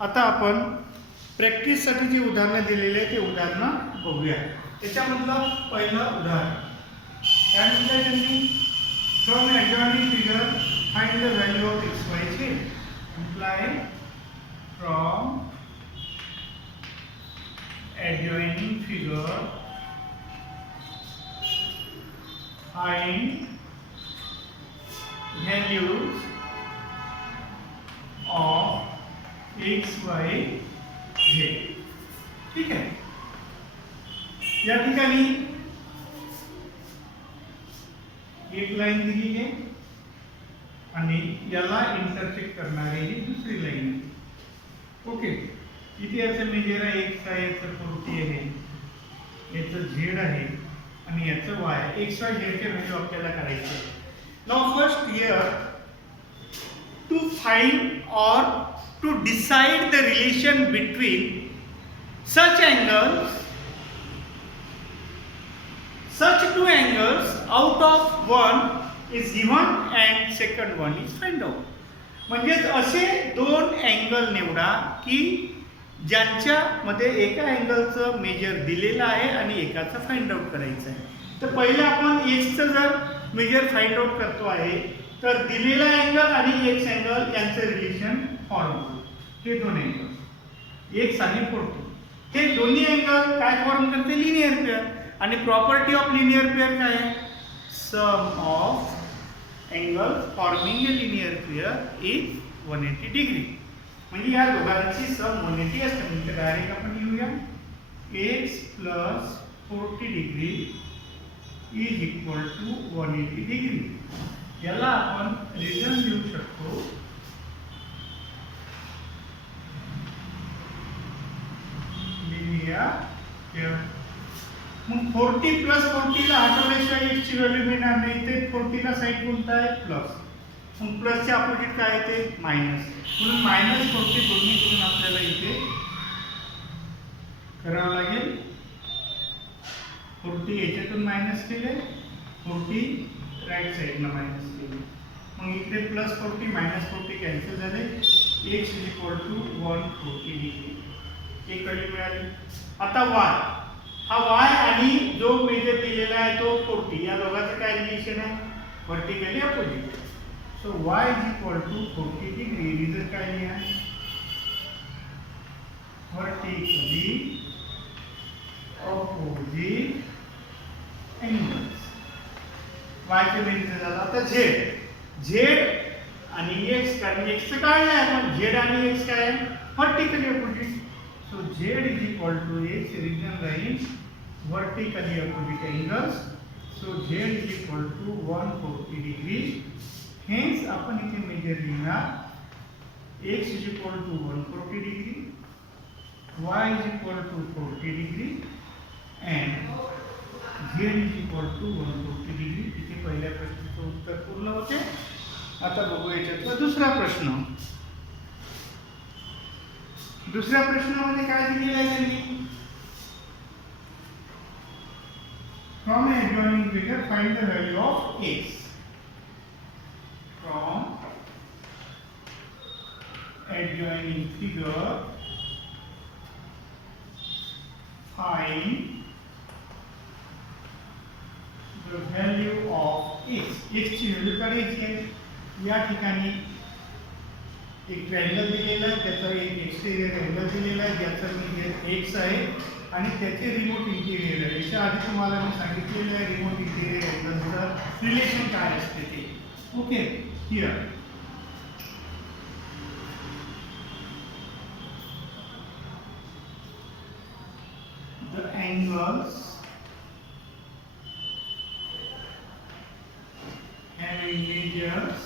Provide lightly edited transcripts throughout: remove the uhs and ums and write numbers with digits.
आता आपण प्रॅक्टिससाठी जी उदाहरणं दिलेली आहे ते उदाहरणं बघूया. त्याच्यामधलं पहिलं उदाहरण काय म्हटलंय त्यांनी, from adjoining figure find the value of x y z. Imply from adjoining figure find values of x y z. ठीक आहे. या ठिकाणी एक लाईन दिली आहे आणि याला इंटरसेक्ट करणारी ही दुसरी लाईन आहे. ओके, इथे याचं मेजर आहे एक्स आहे, याचं 40 आहे, याचं झेड आहे आणि याचं वाय आहे. एक्स वाय झेडचे व्हॅल्यू आपल्याला करायचे आहे. Now first here to find or to decide the relation between such angles, such two angles out of one is given and second one is find out. म्हणजे असे दोन angle निवडा की ज्यांच्यामध्ये एका अँगलचं मेजर दिलेलं आहे आणि एकाचं फाइंड आउट करायचं आहे. तर पहिले आपण एक्सचं जर मेजर फाइंड आउट करतो आहे तर दिलेला अँगल आणि एक्स अँगल यांचं रिलेशन फॉर्म करू. हे दोन अँगल एक्स आणि 40 हे दोन्ही अँगल काय फॉर्म करते, लिनियर पेअर. आणि प्रॉपर्टी ऑफ लिनियर पेअर काय आहे, sum of angle forming a linear pair is 180 degree. म्हणजे या दोघांची सम 180 असते. म्हणजे डायरेक्ट आपण लिहूया x plus 40 degree is equal to 180 degree. याला आपण रिझन लिहू शकतो मग 40 प्लस 40 ला हटवल्याशिवाय x ची व्हॅल्यू मिळणार नाही. ते 40 ला साईड कोणता आहे, प्लस. मग प्लसचे अपोजिट काय आहे ते मायनस. म्हणून मायनस 40 दोन्ही करून आपल्याला इथे करावं लागेल. 40 याच्यातून मायनस केले, 40 राईट साईडला मायनस केले. मग इथे प्लस 40 मायनस 40 कॅन्सल झाले. x is equal to 140 degree एक व्हॅल्यू मिळाली. आता y, हा y आणि जो मेजर दिलेला आहे तो 40, या दोघांचं काय रिलेशन आहे, vertically opposite. So y is equal to 40 degree. Result काय लिहा, व्हर्टिकली अपोजिट अँगल्स. y चे मेजर झालं. आता z आणि x, कारण x चं काढलं आहे आपण, z आणि x काय आहे, vertically opposite. So z is equal to x, region line vertically opposite angles. So z is equal to 140 degree. Hence आपण इथे मेजर लिहिणार x is equal to 140 degree, y is equal to 40 degree and z is equal to 140 degree. इथे पहिल्या प्रश्नाचं उत्तर पूर्ण होते. आता बघू याच्यातला दुसरा प्रश्न. दुसऱ्या प्रश्नामध्ये काय दिलेलं आहे त्यांनी, from adjoining figure find the value of x. From adjoining figure find the value of x. X ची व्हॅल्यू काढायची आहे. या ठिकाणी एक ट्रायंगल दिलेला आहे, त्याचा एक एक्सटेरियर अँगल दिलेला आहे ज्याचा मेजर x आहे आणि त्याचे रिमोट इंटिरियर आहे. याच्या आधी तुम्हाला मी सांगितलेलं आहे रिमोट इंटिरियर अँगलचं रिलेशन काय असते ते. Okay, here the angles having measures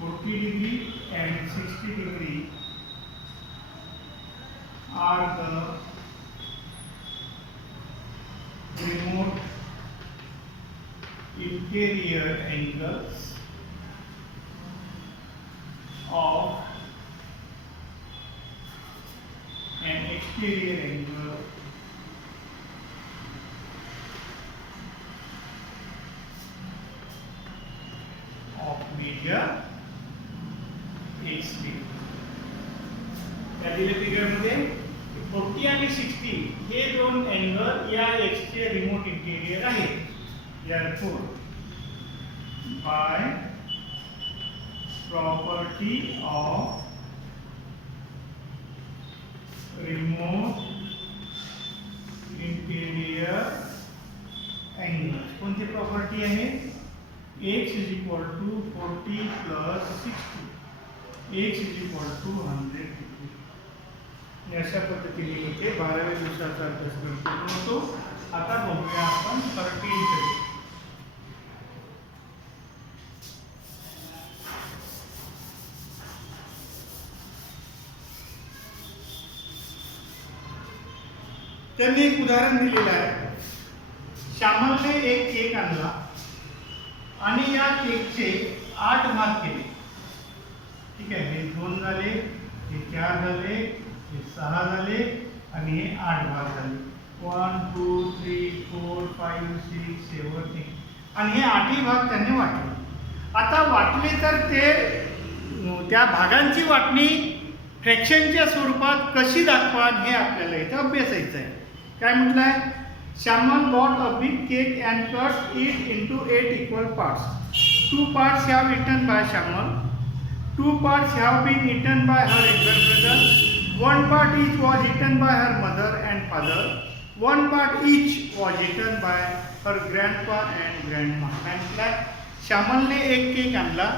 40 degree and 60 degree are the remote interior angles of an exterior angle of measure HP. त्या दिलेल्या फिगरमध्ये 40 आणि 60 हे दोन अँगल या एक्सचे रिमोट इंटेरियर आहेत. Therefore, by property of remote interior angles, कोणती property आहे? x is equal to 40 plus 60, x is equal to 100 degree. अशा पद्धतीने इथे 12व्या दिवसाचा अभ्यासक्रम पूर्ण होतो. आता बघूया आपण 13th. त्यांनी एक उदाहरण दिलेलं आहे. श्यामलने एक केक आणला आणि या केकचे 8 भाग केले. ठीक आहे, हे 2 झाले, हे 4 झाले, हे 6 झाले आणि हे 8 भाग झाले. 1 2 3 4 5 6 7 8 आणि हे 8ही भाग त्यांनी वाटले. आता वाटले तर ते त्या भागांची वाटणी फ्रॅक्शनच्या स्वरूपात कशी दाखवा हे आपल्याला इथे अभ्यासायचं आहे. काय म्हटलंय? Shaman bought a big cake and cut it into 8 equal parts. 2 parts have eaten by Shaman. 2 parts have been eaten by her younger brother. 1 part each was eaten by her mother and father. 1 part each was eaten by her grandpa and grandma. श्यामलने एक cake आणला,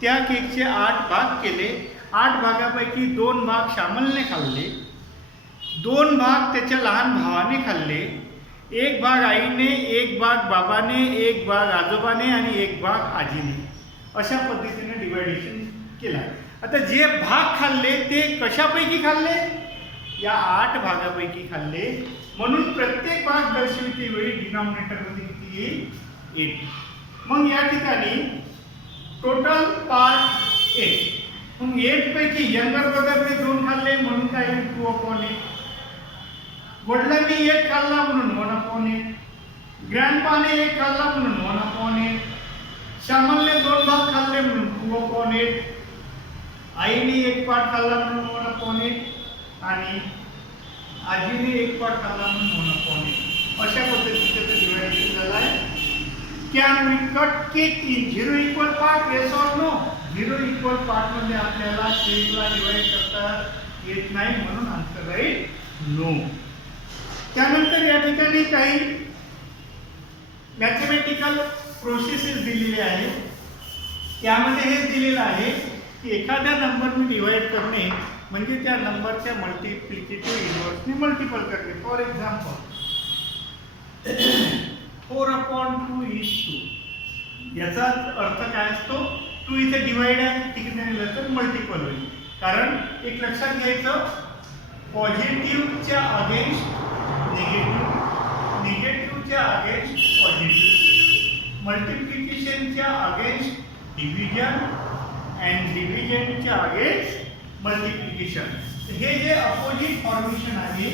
त्या केकचे 8 भाग केले. 8 भागापैकी 2 भाग श्यामलने खाल्ले, 2 भाग त्याच्या लहान भावाने खाल्ले, 1 भाग आईने, 1 भाग बाबाने, 1 भाग आजोबाने आणि 1 भाग आजीने. अशा पद्धतीने डिवायडेशन केला. आता जे भाग खाल्ले ते कशापैकी खाल्ले? या 8 भागापैकी खाल्ले. म्हणून प्रत्येक भाग दर्शविते वेळी डिनॉमिनेटरमध्ये किती येईल? 8. मग या ठिकाणी टोटल पार्ट 8. मग 8 पैकी यंगर ब्रदरने 2 खाल्ले म्हणून काय येईल? 2/8. वडिलांनी 1 खाल्ला म्हणून 1/8. ग्रँडपाने 1 खाल्ला म्हणून 1/8. श्यामलने 2 भाग खाल्ले म्हणून 2/8. आईने 1 पार्ट खाल्ला म्हणून 1/8 आणि आजीने 1 पार्ट खाल्ला म्हणून 1/8. अशा पद्धतीने ते डिवायडेशन झालं आहे. Can we cut cake in 0 equal part? Yes or no? 0 equal part मध्ये आपल्याला केकला डिवाइड करता येत नाही, म्हणून आन्सर राहील नो. त्यानंतर या ठिकाणी काही मॅथमॅटिकल प्रोसेसेस दिलेले आहेत. त्यामध्ये हे दिलेलं आहे की एखाद्या नंबरने डिवाइड करणे म्हणजे त्या नंबरच्या मल्टिप्लिकेटिव्ह इन्व्हर्सने मल्टिपल करणे. For example 4/2 is 2. याचा अर्थ काय असतो? 2 इथे डिवाइड आहे, तिकडे नेलं तर मल्टिपल होईल. कारण एक लक्षात घ्यायचं, पॉझिटिव्हच्या अगेन्स्ट निगेटिव्ह, निगेटिव्हच्या अगेन्स्ट पॉझिटिव्ह, मल्टिप्लिकेशनच्या अगेन्स्ट डिव्हिजन अँड डिव्हिजनच्या अगेन्स्ट मल्टिप्लिकेशन. हे जे अपोजिट फॉर्मेशन आहे,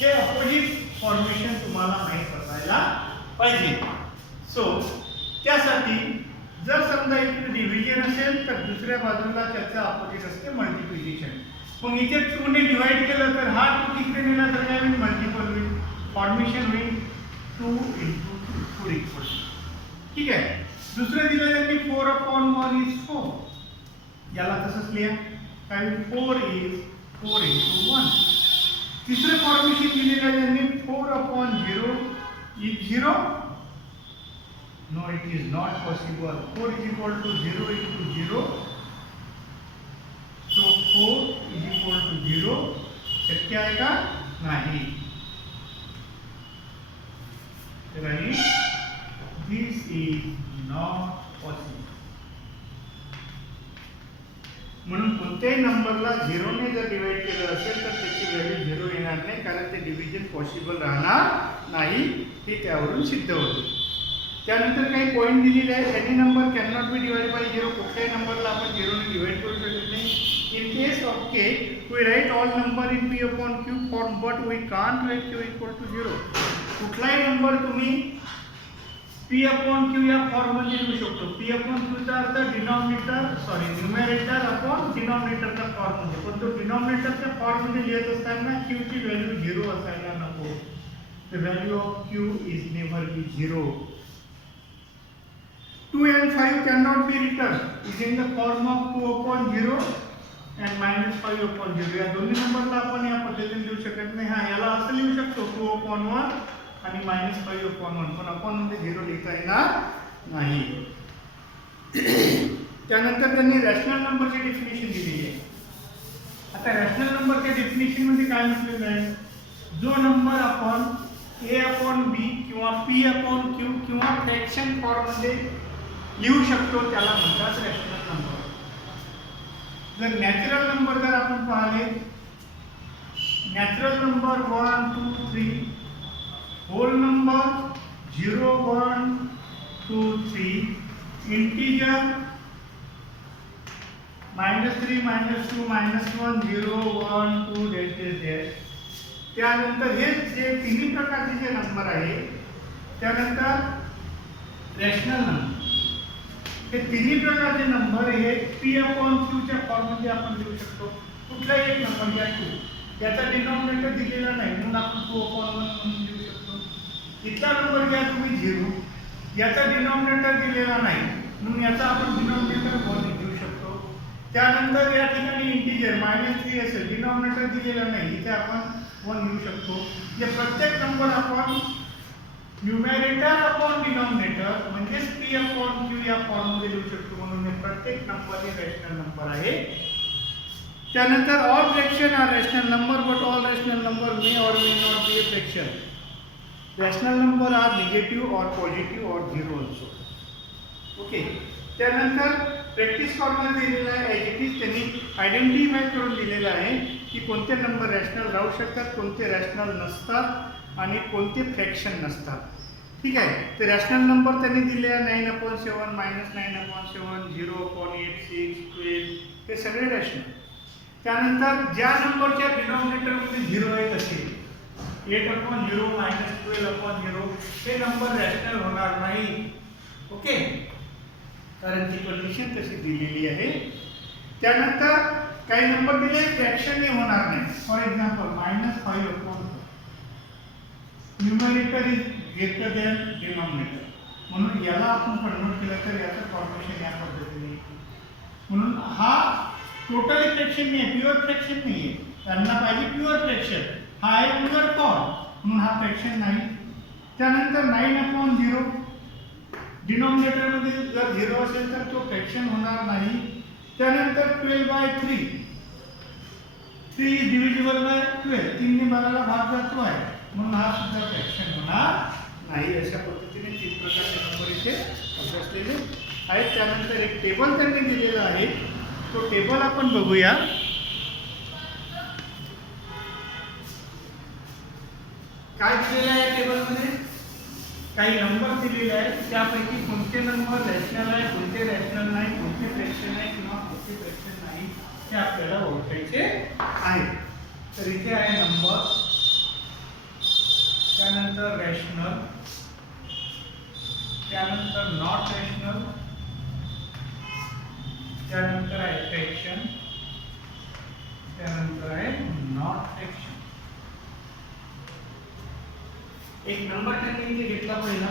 हे अपोजिट फॉर्मेशन तुम्हाला माहीत असायला पाहिजे. सो त्यासाठी जर समजा इकडे डिव्हिजन असेल तर दुसऱ्या बाजूला त्याचा अपोजिट असते मल्टिप्लिकेशन. मग इथे 2 ने डिवाइड केलं तर हा 2 तिकडे नेला तर काय होईल? मल्टिपल होईल. फॉर्मेशन होईल 2 × 2 इक्वल. ठीक आहे. दुसरं दिलं त्यांनी 4/1 is 4. याला तसंच लिहा. काय होईल? 4 is 4 × 1. तिसरं फॉर्मेशन दिलेलं आहे त्यांनी 4/0 is 0. No, it is not possible. 4 is equal to 0 into 0. So 4 is equal to 0. शक्य आहे का? नाही. This is not possible. म्हणून कोणत्याही नंबरला 0 ने जर डिवाइड केलं असेल तर त्याची व्हॅल्यू 0 येणार नाही, कारण ते डिव्हिजन पॉसिबल राहणार नाही, हे त्यावरून सिद्ध होते. त्यानंतर काही पॉईंट दिलेले आहेत. Any number can not be divide by 0. कुठल्याही नंबरला आपण 0 ने डिवाइड करू शकत नाही. In case of k we write all number in p/q form, but we can't write q equal to 0. कुठलाही नंबर तुम्ही पी अपॉन क्यू या फॉर्म मध्ये लिहू शकतो. पी अपॉन क्यू चा अर्थ न्यूमरेटर अपॉन डिनॉमिनेटरच्या फॉर्म मध्ये. पण तो डिनॉमिनेटरच्या फॉर्म मध्ये लिहित असताना क्यू ची व्हॅल्यू 0 असायला नको. The value of q is never be 0. 2 and 5 cannot be written. It is in the form of 2 upon 0 and minus 5 upon 0. या दोन्ही नंबरला आपण या पद्धतीने लिहू शकत नाही. हा याला असं लिहू शकतो 2 upon 1 आणि minus 5 upon 1. पण अपॉन मध्ये 0 लिहिता येणार नाही. त्यानंतर त्यांनी रॅशनल नंबरची डेफिनेशन दिलेली आहे. आता रॅशनल नंबरच्या डेफिनेशन मध्ये काय म्हटलेलं आहे? जो नंबर आपण a अपॉन b किंवा p अपॉन q किंवा फ्रॅक्शन फॉर्म मध्ये लिहू शकतो त्याला म्हणतात रॅशनल नंबर. जर नॅचरल नंबर जर आपण पाहिले, natural number 1 2 3, whole number 0 1 2 3, integer -3 -2 -1 0 1 2 dash dash dash. त्यानंतर हे जे तिन्ही प्रकारचे जे नंबर आहे, त्यानंतर रॅशनल नंबर, हे तिन्ही प्रकारचे नंबर हे पी अपॉन क्यू च्या फॉर्म मध्ये आपण लिहू शकतो. कुठलाही एक नंबर घ्या 2, त्याचा डिनॉमिनेटर दिलेला नाही म्हणून आपण 2 अपॉन 1 म्हणून लिहू शकतो. इथला नंबर घ्या तुम्ही 0, याचा डिनॉमिनेटर दिलेला नाही म्हणून याचा आपण डिनॉमिनेटर 1 लिहू शकतो. त्यानंतर या ठिकाणी इंटीजर -3 असेल, डिनॉमिनेटर दिलेला नाही, इथे आपण 1 लिहू शकतो. जे प्रत्येक नंबर आपण न्यूमरेटर अपॉन डिनॉमिनेटर म्हणजेच पी अपॉन क्यू या फॉर्म मध्ये लिहू शकतो. म्हणून हे प्रत्येक नंबर हे रॅशनल नंबर आहे. त्यानंतर all fraction are rational number but all rational number may or may not be a fraction. Rational number are negative or positive or 0 also. Okay. त्यानंतर प्रॅक्टिस फॉर्म्युला दिलेला आहे, ॲज इट इज त्यांनी identify करून दिलेलं आहे की कोणते number rational राहू शकतात, कोणते रॅशनल नसतात आणि कोणते फ्रॅक्शन नसतात. ठीक आहे. ते रॅशनल नंबर त्यांनी दिले 9/7 -9/7 0/8 6 12 हे सगळे रॅशनल. त्यानंतर ज्या नंबरच्या डिनॉमिनेटर मध्ये 0 आहे तसे 8/0 -12/0 हे नंबर रॅशनल होणार नाही. ओके, कारण ती कंडिशन तशी दिलेली आहे. त्यानंतर काही नंबर दिले फ्रॅक्शन होणार नाही. For example -5/4, numerator is greater than denominator, म्हणून याला आपण कन्वर्ट केलं तर याचं फॉर्मेशन या पद्धतीने. म्हणून हा टोटल फ्रॅक्शन नाही, प्युअर फ्रॅक्शन नाही आहे. त्यांना पाहिजे प्युअर फ्रॅक्शन, हा आहे प्युअर फॉर्म म्हणून हा फ्रॅक्शन नाही. त्यानंतर 9/0, डिनॉमिनेटर मध्ये जर 0 असेल तर तो फ्रॅक्शन होणार नाही. त्यानंतर 12/3, 3 इज डिव्हिजिबल बाय 12, 3 ने 12 ला भाग जातो आहे म्हणून हा सुद्धा फ्रॅक्शन होणार नाही. अशा पद्धतीने 3 प्रकारचे नंबर इथे अभ्यासलेले आहेत. त्यानंतर एक टेबल त्यांनी दिलेला आहे, तो टेबल आपण बघूया. काय दिलेलं आहे टेबलमध्ये? काही नंबर दिलेले आहेत, त्यापैकी कोणते नंबर रॅशनल आहे, कोणते रॅशनल नाही, कोणते फ्रॅक्शन आहे किंवा कोणते फ्रॅक्शन नाही हे आपल्याला ओळखायचे आहे. तर इथे आहे नंबर, त्यानंतर रॅशनल, त्यानंतर नॉट रॅशनल, त्यानंतर आहे फ्रॅक्शन, त्यानंतर आहे नॉट फ्रॅक्शन. एक नंबर त्यांनी इथे घेतला पहिला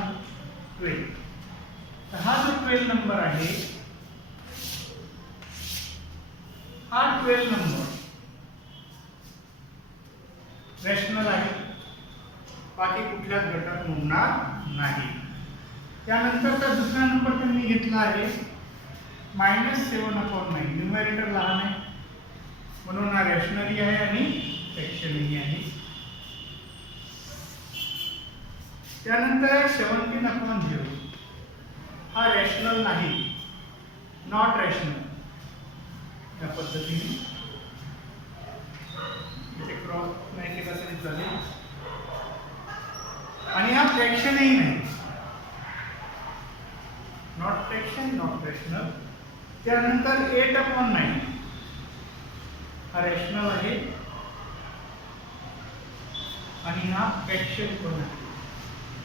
12. तर हा जो 12 नंबर आहे, हा 12 नंबर रॅशनल आहे, बाकी कुठल्याच गटात मोडणार नाही. त्यानंतरचा दुसरा नंबर त्यांनी घेतला आहे -7/9, न्यूमरेटर लहान आहे म्हणून हा रॅशनली आहे आणि फ्रॅक्शनली आहे. त्यानंतर 17/0, हा रॅशनल नाही, नॉट रॅशनल. या पद्धतीने इथे क्रॉस नाही केला तरी चालेल. आणि हा फ्रॅक्शनही नाही, नॉट फ्रॅक्शन, नॉट रॅशनल. त्यानंतर 8/9, हा रॅशनल आहे आणि हा फ्रॅक्शन पण आहे.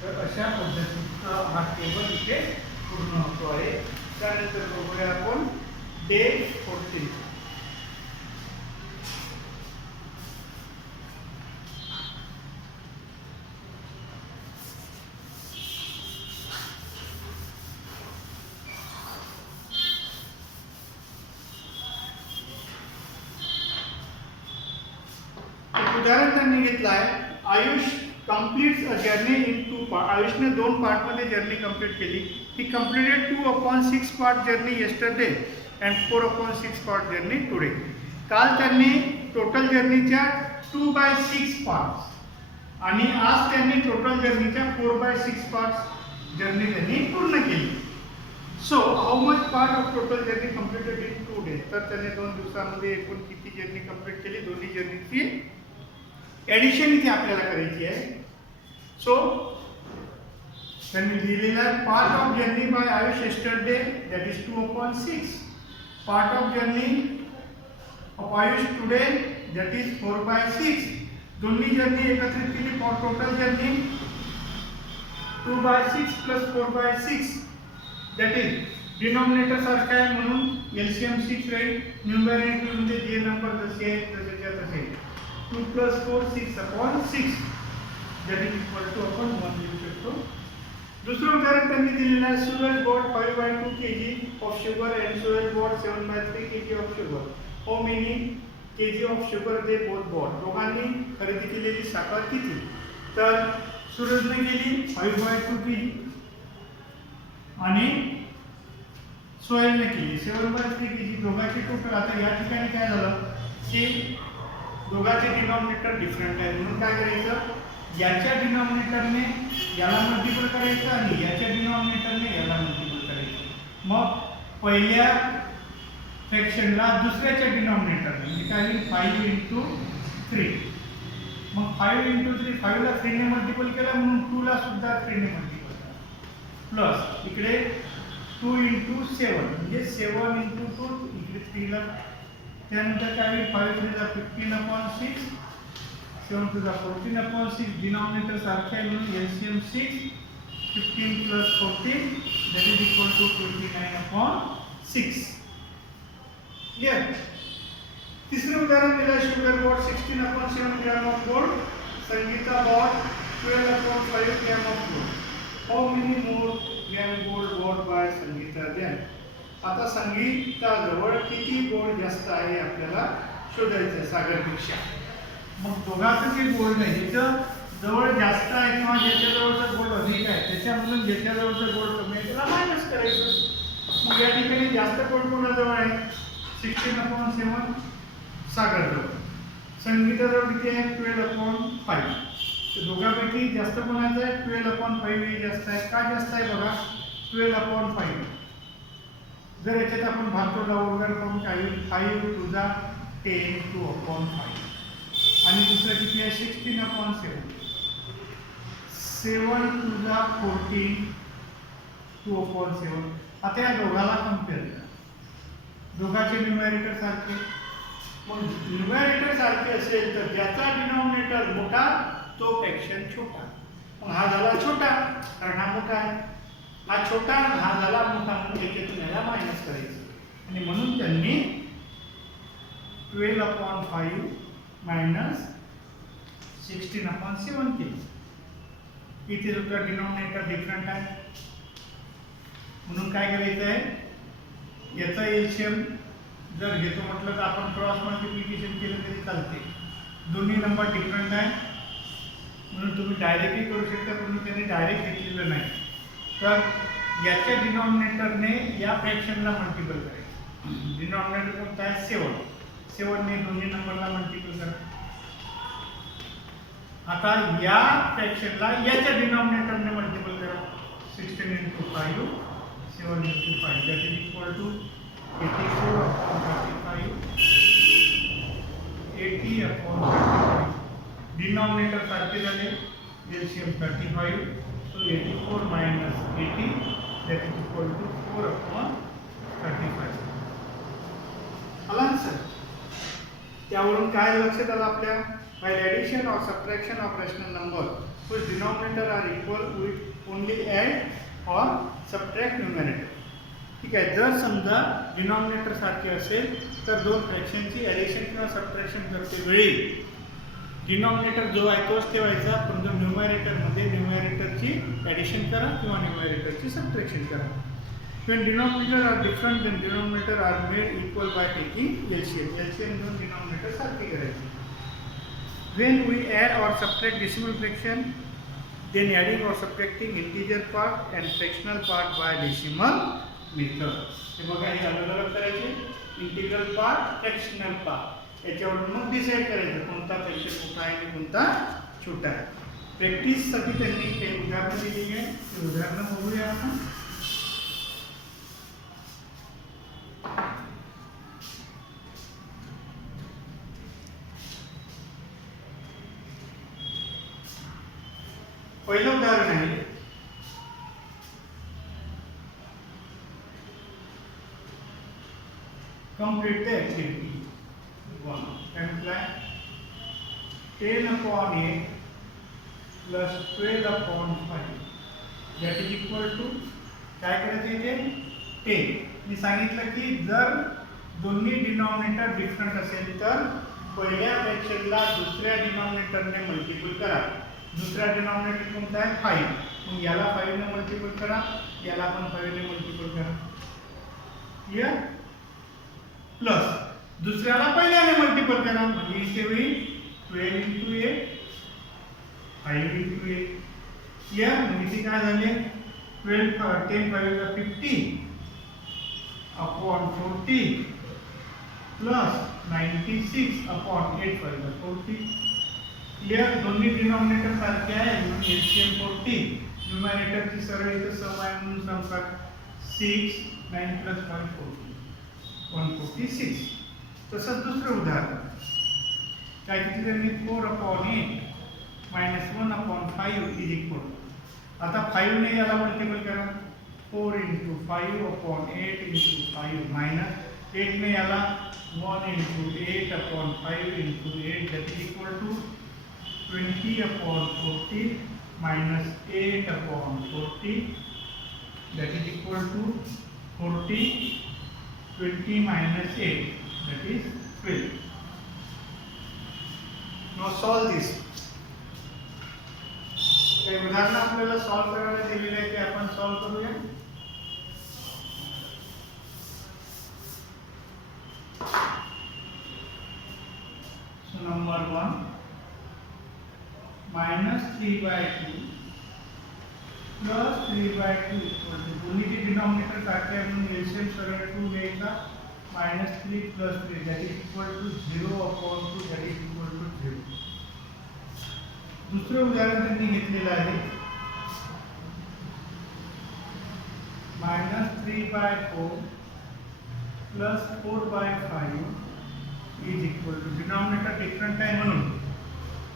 तर अशा पद्धतीने हा टेबल इथे पूर्ण होतो आहे. त्यानंतर बघूया आपण डे 14. उदाहरण त्यांनी घेतलं आहे, Ayush completes a journey in 2 part. आयुषने 2 पार्टमध्ये जर्नी कंप्लीट केली. He completed 2/6 part journey yesterday and 4/6 part journey today. काल त्यांनी टोटल जर्नीच्या 2/6 पार्ट्स आणि आज त्यांनी टोटल जर्नीच्या 4/6 पार्ट्स जर्नी त्यांनी पूर्ण केली. So how much part of total journey completed in 2 days. तर त्यांनी 2 दिवसांमध्ये एकूण किती जर्नी कंप्लीट केली, दोन्ही जर्नीची ॲडिशन इथे आपल्याला करायची आहे. सो त्यांनी दिलेला आहे part of journey by Ayush yesterday that is 2/6. Part of journey of Ayush today that is 4/6. दोन्ही जर्नी एकत्रित केली for total journey 2/6 plus 4/6 that is denominator सारखा आहे म्हणून एलसीएम 6 राहील. न्यूमरेटर मध्ये जे नंबर जसे आहेत तसेच्या तसे 2 plus 4 6/6 that is equal to आपण 1 लिहू शकतो. दुसरं उदाहरण त्यांनी दिलेलं आहे, Suraj bought 5/2 kg of sugar and Sohail bought 7/3 kg of sugar. How many kg of sugar they both bought? दोघांनी खरेदी केलेली साखर किती? तर सूरजने केली 5/2 kg आणि सोहेलने केली 7/3 kg. दोघांची टोटल. आता या ठिकाणी काय झालं की दोघांचे डिनॉमिनेटर डिफरंट आहे म्हणून काय करायचं, याच्या डिनॉमिनेटरने याला मल्टिपल करायचं आणि याच्या डिनॉमिनेटरने याला मल्टिपल करायचं. मग पहिल्या फ्रॅक्शनला दुसऱ्याच्या डिनॉमिनेटरने म्हणजे काय होईल 5 × 3. मग 5 × 3 5 ला 3 ने मल्टिपल केलं म्हणून 2 ला सुद्धा 3 ने मल्टिपल करा. प्लस इकडे 2 × 7 म्हणजे 7 × 2 इकडे 3 ला. त्यानंतर काय होईल 5 × 3 15/6 7 × 14/6. डिनॉमिनेटर सारखे आहे म्हणून LCM 6 15 + 14 that is equal to 29/6. Clear. तिसरे उदाहरण दिलं, sugar bought 16/7 gram of gold. Sangeeta bought 12/5 gram of gold. How many more gram gold bought by Sangeeta then. आता संगीताजवळ किती गोल्ड जास्त आहे आपल्याला शोधायचं आहे सागरपेक्षा. मग दोघांचं जे गोल्ड आहे ज्याचं जवळ जास्त आहे किंवा ज्याच्या जवळचं गोल्ड अधिक आहे त्याच्यामधून ज्याच्या जवळचं गोल्ड कमी आहे त्याला मायनस करायचं. मग या ठिकाणी जास्त गोल्ड कोणाजवळ आहे 16/7 सागरजवळ. संगीताजवळ किती आहे 12/5. तर दोघांपैकी जास्त कोणाचं आहे 12/5 हे जास्त आहे. का जास्त आहे बघा 12/5. जर याच्यात आपण भागतोडा वगैरे करून काय होईल 5 × 10 2/5 आणि दुसरं किती आहे 16/7 7 × 14 2/7. आता या दोघाला कम्पेअर करा. दोघांचे न्यूमरेटर सारखे. मग न्यूमरेटर सारखे असेल तर ज्याचा डिनॉमिनेटर मोठा तो फ्रॅक्शन छोटा. मग हा झाला छोटा कारण हा मोठा आहे. हा छोटा हा झाला मोठा म्हणून याच्यातून याला मायनस करायचं आणि म्हणून त्यांनी 12/5 मायनस 16/7 केलं. इथे सुद्धा डिनॉमिनेटर डिफरंट आहे म्हणून काय करायचं आहे याचा एलसीएम जर घेतो म्हटलं तर आपण क्रॉस मल्टिप्लिकेशन केलं तरी चालते. दोन्ही नंबर डिफरंट आहे म्हणून तुम्ही डायरेक्टली करू शकता पण त्यांनी डायरेक्ट घेतलेलं नाही. तर याच्या डिनॉमिनेटरने या फ्रॅक्शनला मल्टिपल करायचं. डिनॉमिनेटर कोणता आहे 7 ने दोन्ही नंबरला मल्टिपल करा. आता या फ्रॅक्शनला याच्या डिनॉमिनेटरने मल्टिपल करा. 16 × 5 7 × 5 that is equal to 84/35 80/35. Denominator सारखे झाले LCM 35. So 84 minus 80 that is equal to 4/35. आला सर. त्यावरून काय लक्षात आलं आपल्या, by addition or subtraction of rational number whose denominator are equal with only add or subtract numerator. ठीक आहे. जर समजा डिनॉमिनेटर सारखे असेल तर दोन फ्रॅक्शनची ॲडिशन किंवा सबट्रॅक्शन करते वेळी डिनॉमिनेटर जो आहे तोच ठेवायचा, पण जो न्यूमरेटरमध्ये न्यूमरेटरची ॲडिशन करा किंवा न्यूमरेटरची सबट्रॅक्शन करा. When denominator are different, then denominator are made equal by taking LCM. LCM घेऊन denominator सारखे करायचे. When we add or subtract decimal fraction, then adding or subtracting integer part and fractional part by decimal method. हे बघा, हे अलग अलग करायचे. Integral part, fractional part याच्यावरून मग डिसाईड करायचं कोणता फ्रॅक्शन मोठा आहे आणि कोणता छोटा आहे. प्रॅक्टिससाठी त्यांनी काही उदाहरणं दिली आहे, ते उदाहरणं बघूया आपण. पहिलं उदाहरण आहे complete the activity. 1 multiply 10 upon 8 plus 12 upon 5 that is equal to काय करायचं इथे 10. मी सांगितलं की जर दोन्ही डिनॉमिनेटर डिफरंट असेल तर पहिल्या फ्रॅक्शनला दुसऱ्या डिनॉमिनेटरने मल्टिपल करा. दुसरा डिनॉमिनेटर कोणता आहे 5. मग याला 5 ने मल्टिपल करा, याला पण 5 ने मल्टिपल करा. या प्लस दुसऱ्याला पहिल्याने मल्टिपल करा, म्हणजे इथे होईल 12 into 8 5 into 8. या म्हणजे काय झाले 12 10 5 50 upon 40 plus 96 upon 8 5 40. क्लियर. दोन्ही डिनॉमिनेटर सारखे आहे म्हणून एलसीएम 40. न्यूमरेटरची सरळ इथं सम आहे म्हणून सम काढ. 6 9 plus 5 40 146. तसंच दुसरं उदाहरण काय किती त्यांनी 4 upon 8 minus 1 upon 5 is equal. आता 5 ने याला मल्टिपल करा. 4 into 5 upon 8 into 5 minus 8 ने याला 1 into 8 upon 5 into 8 that is equal to 20 upon 40 minus 8 upon 40 that is equal to 40. 20 minus 8 that is 12. Now solve this. हे उदाहरण आपल्याला सॉल्व करायला दिलेले आहे, ते आपण सॉल्व करूया. So number 1 minus 3/2 plus 3/2 equal to दोन्हीचे डिनॉमिनेटर सारखे आहे म्हणून एलसीएम सरळ 2 घ्यायचा. -3 plus 3 that is equal to 0 upon 2 that is equal to 0. दुसरे उदाहरण त्यांनी घेतलेलं आहे -3/4 plus 4/5 is equal to denominator different आहे म्हणून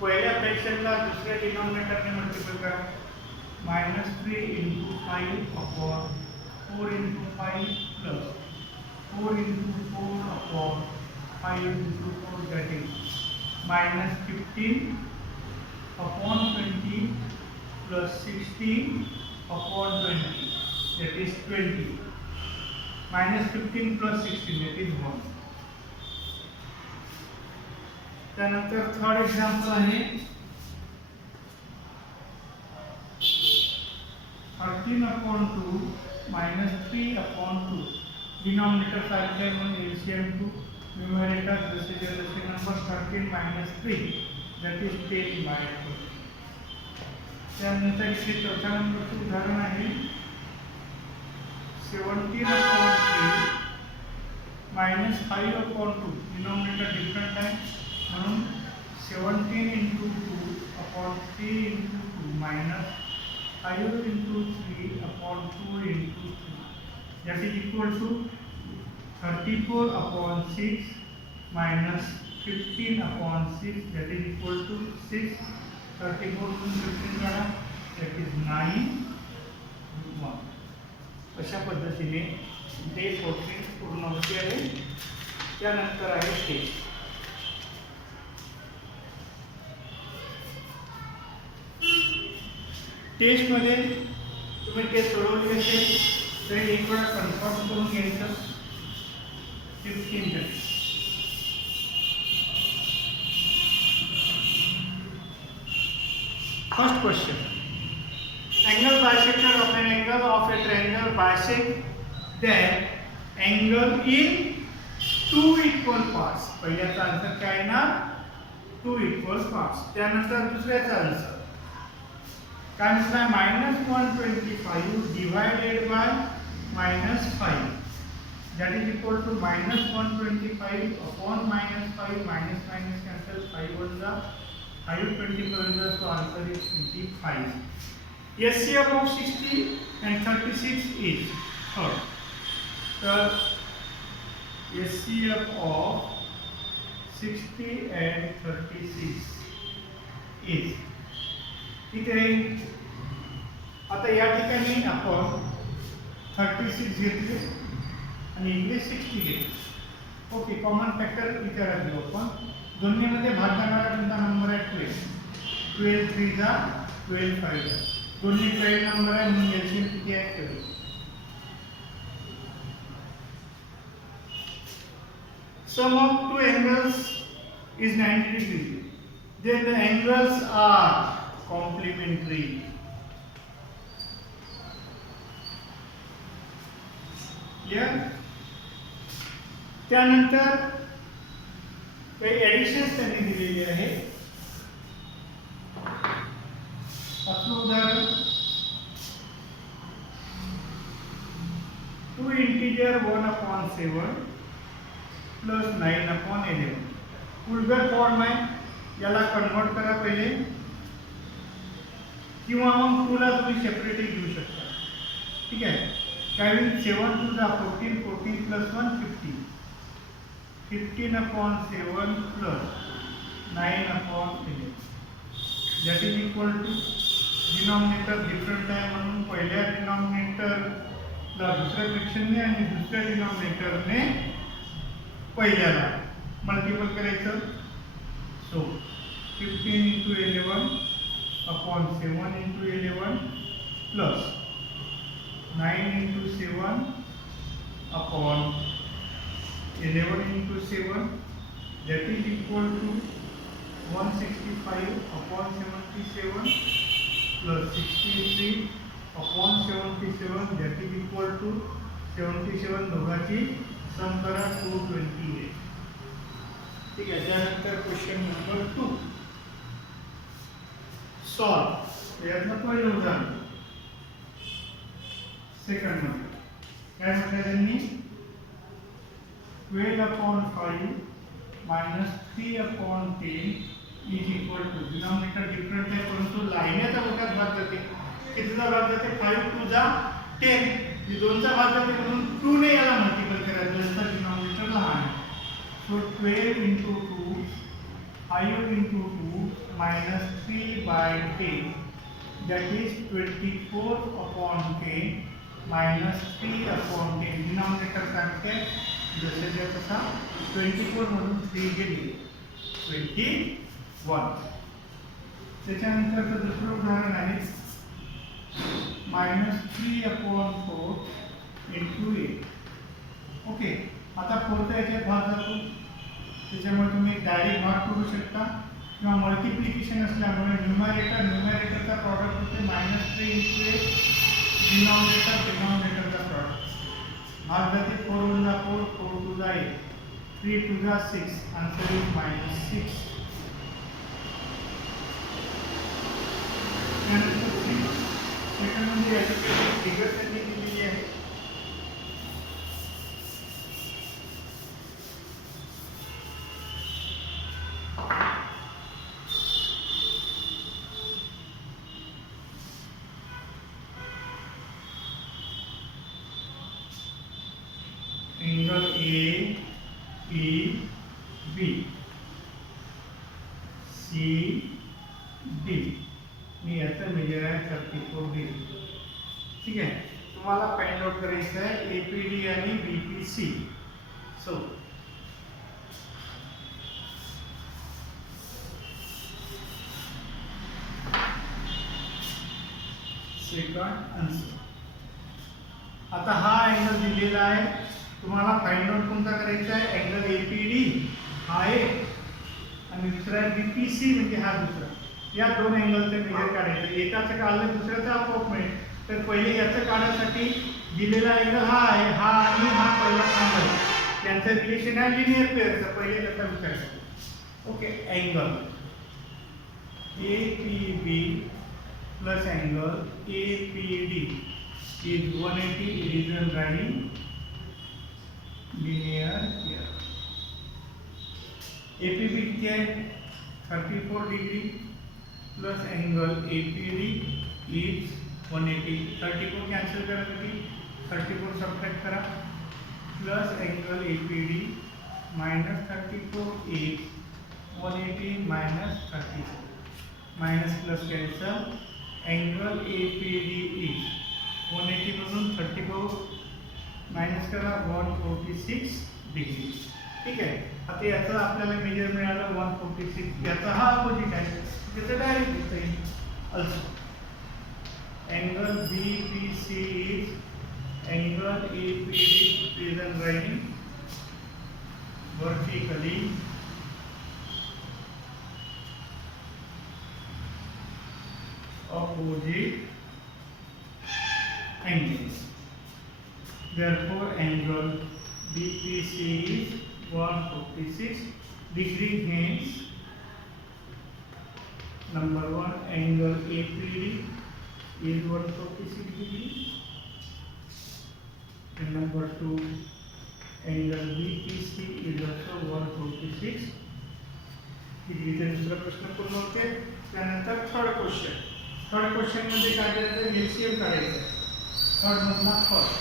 पहिल्या फ्रॅक्शनला दुसऱ्या डिनॉमिनेटरने मल्टिपल करा. -3 into 5 upon 4 into 5 plus 4 into 4 upon 5 into 4 that is -15 upon 20 plus 16 upon 20 that is 20. -15 plus 16 that is 1. त्यानंतर थर्ड एक्झाम्पल आहे 13 upon 2 minus 3 upon 2. डिनॉमिनेटर सारखे आहे म्हणून एलसीएम 2. न्यूमरेटर जसे नंबर 13 minus 3 that is 10/2. त्यानंतर इथे चौथ्या नंबरचे उदाहरण आहे 17 upon 3 minus 5 upon 2. Denominator different आहे म्हणून 17 into 2 upon 3 into 2 minus 5 into 3 upon 2 into 3 that is equal to 34 upon 6 minus 15 upon 6 that is equal to 6. 34 from 15 काढा that is 9 1. अशा पद्धतीने डे 14 पूर्ण होते आहे. त्यानंतर आहे टेस्ट. टेस्टमध्ये तुम्ही ते सोडवली असेल तर एक वेळा कन्फर्म करून घ्यायचं. 15 first question. Angle bisector of an angle of a triangle bisect that angle in two equal parts. पहिल्याचा आन्सर काय येणार? 2 equal parts. त्यानंतर दुसऱ्याचा आन्सर काय म्हटलं? -125 divided by -5 that is equal to -125 upon -5 minus cancel 5 1 जा 5 20 पर्यंत. so answer is 25. SCF of 60 and 36 is third. तर SCF of 60 and 36 is ठीक आहे. आता या ठिकाणी आपण 36 घेतले आणि इकडे 60 घेतले. ओके, कॉमन फॅक्टर विचारात घेऊ आपण. दोन्हीमध्ये भाग करणारा कोणता नंबर आहे? 12. 12 3 जा 12 5 जा. दोन्ही 12 नंबर आहे म्हणून एलसीएम किती आहे? 12. Sum of two angles is 90 degrees. Then the angles are complementary. Clear? त्यानंतर काही ॲडिशन्स त्यांनी दिलेली आहे. पाचवं उदाहरण 2 integer 1/7 प्लस 9/11. फुलगर फॉर्म आहे, याला कन्वर्ट करा पहिले किंवा मग 2 ला तुम्ही सेपरेटली घेऊ शकता. ठीक आहे. काय होईल? 7 2 जा 14 14 plus 1 15 15/7 plus 9/11 that is equal to denominator different आहे म्हणून पहिल्या डिनॉमिनेटरला दुसऱ्या फ्रॅक्शनने आणि दुसऱ्या डिनॉमिनेटरने पहिल्याला मल्टिपल करायचं. So 15 into 11 upon 7 into 11 plus 9 into 7 upon 11 into 7 that is equal to 165 upon 77 plus 63 upon 77 that is equal to 77 दोघांची सम करा 228. ठीक आहे. त्यानंतर क्वेश्चन नंबर 2 सॉल्व. यातलं पहिलं उदाहरण सेकंड मध्ये काय म्हटलं त्यांनी? 12/5 minus 3/10 is equal to denominator different आहे परंतु लाईनीचा वर्गात भाग जाते. कितीचा भाग जाते? 5 2 जा 10. ही 2 चा भाग जाते म्हणून 2 ने याला मल्टिपल करायचं. नंतर डिनॉमिनेटर लहान आहे. So 12 into 2 5 into 2 minus 3/10 that is 24/10 minus 3/10. Denominator सांगते जसे कसा 24 मधून 3 गेली 21. त्याच्यानंतर दुसरं उदाहरण आहे -3/4 into 8. ओके. आता 4चा याच्यात भाग जातो त्याच्यामुळे तुम्ही डायरेक्ट भाग करू शकता किंवा मल्टिप्लिकेशन असल्यामुळे न्यूमरेटरचा प्रॉडक्ट होते -3 into 8 डिनॉमिनेटरचा प्रॉडक्ट भाग जाते. 4 1 जा 4 4 2 जा 8 3 2 जा 6. Answer is -6. सेकंड म्हणजे याची फिगर त्यांनी दिलेली आहे. Angle A P B C D मी याचं मेजर आहे 34 डिग्री. ठीक आहे. तुम्हाला फाइंड आउट करायचं आहे एपीडी आणि बीपीसी. सो सेकंड आन्सर दिलेला आहे. तुम्हाला फाइंड आउट कोणता करायचा आहे? अँगल एपीडी हा एक आणि दुसरा बीपीसी म्हणजे हा दुसरा. या दोन अँगलचं मेजर काढायचं. एकाचं काढलं दुसऱ्याचं आपोआप मिळेल. तर पहिले याचं काढण्यासाठी दिलेला अँगल हा आहे, हा आणि हा पहिला अँगल यांचं रिलेशन आहे लिनियर पेअरचं. पहिले त्याचा विचार करू. Okay, angle APB plus angle APD is 180 degree writing linear pair. APB किती आहे? 34 degree plus angle APD is 180. 34 cancel करा, किती 34 सबट्रॅक्ट करा plus angle APD minus 34 is 180 minus 34 minus plus घ्यायचं. अँगल एपीडी इज 180 मधून 34 मायनस करा 146 degree. ठीक आहे. आता याचं आपल्याला मेजर मिळालं 146. याचा हा अपोजिट आहे, त्याचं डायरेक्ट लिहिता येईल. Also angle BPC is angle APD present writing vertically opposite angles. Therefore, angle BPC is 146 degree. Hence, number one, angle APD is 146 degree. And number two, angle BPC is also 146 degree. दुसरा प्रश्न पूर्ण होते. त्यानंतर third question. Third question मध्ये काय करायचं? LCM काढायचं. Third मधला फर्स्ट.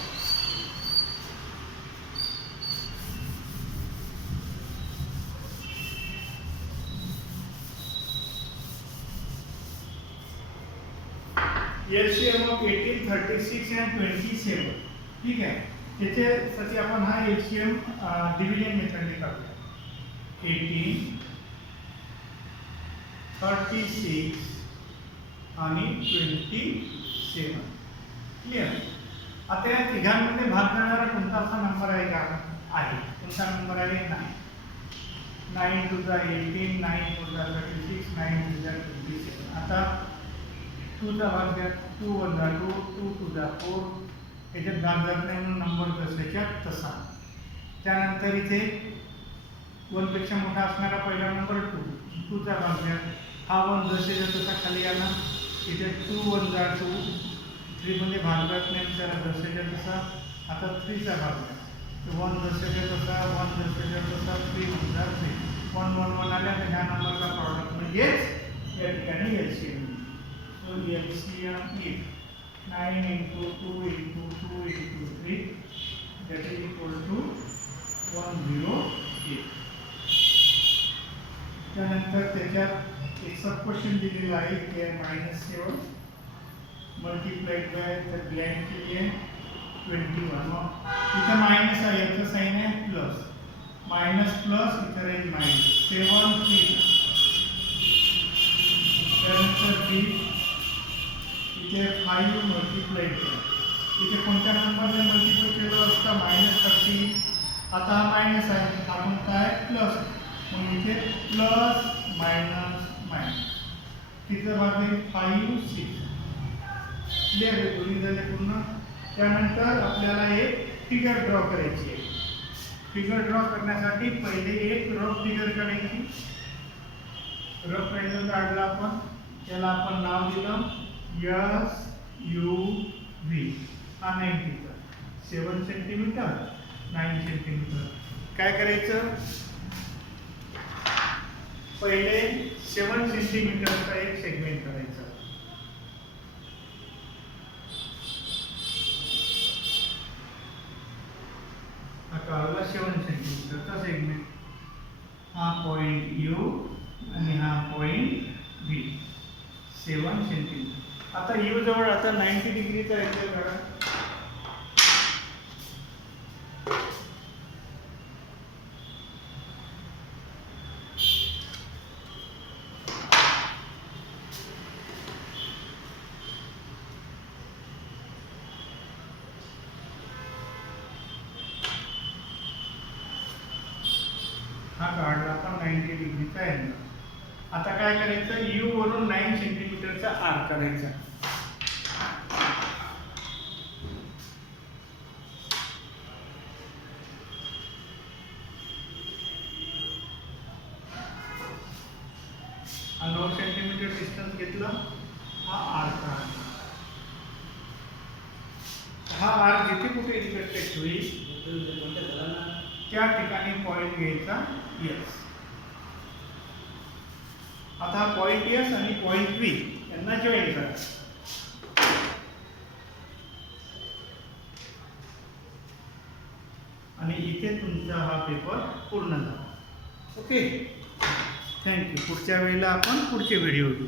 LCM of 18, 36 and 27. ठीक आहे. त्याच्यासाठी आपण हा एलसीएम डिव्हिजन मेथडने काढूया. 18, 36 आणि 27. क्लिअर. आता या तिघांमध्ये भाग करणारा कोणता असा नंबर आहे का? आहे. कोणता नंबर आहे? 9. 9 to the 18, 9 to the 36, 9 to the 27. आता 2 चा भाग द्या. 2 वजा 2, 2 to the 4. याच्यात भाग जात नाही म्हणून नंबर जसाच्या तसा. त्यानंतर इथे 1 पेक्षा मोठा असणारा पहिला नंबर 2. 2 चा भाग द्या. हा 1 जसेच्या तसा खाली आला. इथे 2 वजा 2, 3 मध्ये भाग जात नाही त्याला जसेच्या तसा. आता 3 चा भाग द्या. 1 जसेच्या तसा, 1 जसेच्या तसा, 3 वजा 3. 1 1 1 आल्या तर ह्या नंबरचा प्रॉडक्ट म्हणजेच या ठिकाणी LCM. So LCM is 9 into 2 into 2 into 3, that is equal to 108. त्यानंतर त्याच्यात एक सब क्वेश्चन दिलेला आहे की -7 मल्टीप्लाइड बाय द ब्लँक केली आहे 21. इथं मायनस आहे, याचं साइन आहे प्लस. मायनस प्लस इथं राहील मायनस. 7 3. त्यानंतर बी इथे 5 मल्टीप्लाइड करा. इथे कोणत्या नंबरने मल्टिप्लाय केलं असतं? -30. आता हा मायनस आहे, हा कोणता आहे? प्लस. मग इथे प्लस मायनस मायनस. तिथं भाग आहे 5 6. क्लिअर आहे? दोन्ही झाले पूर्ण. त्यानंतर आपल्याला एक फिगर ड्रॉ करायची आहे. फिगर ड्रॉ करण्यासाठी पहिले एक रफ फिगर काढायची. रफ फिगर काढला आपण, त्याला आपण नाव दिलं SUV. हा 90 7 सेंटीमीटर 9 सेंटीमीटर. काय करायचं? पहिले 7 सेंटीमीटरचा एक सेगमेंट करायचा. हा काढला 7 सेंटीमीटरचा सेगमेंट. हा पॉइंट U आणि हा पॉइंट B. 7 सेंटीमीटर. आता U जवळ आता 90 डिग्रीचा एंगल काढा. हा काढला आपण 90 डिग्रीचा अँगल. आता काय करायचं, यू वरून 9 सेंटीमीटरचा आर करायचा. हा 9 सेंटीमीटर डिस्टन्स घेतलं, हा आर काढला. हा आर जिथे कुठे इंटरसेक्ट होईल त्या ठिकाणी पॉइंट घ्यायचा एस. आता हा पॉइंट एस आणि पॉइंट बी यांना जॉईन करा. आणि इथे तुमचा हा पेपर पूर्ण झाला. Okay, thank you. पुढच्या वेळेला आपण पुढचे व्हिडिओ घेऊ.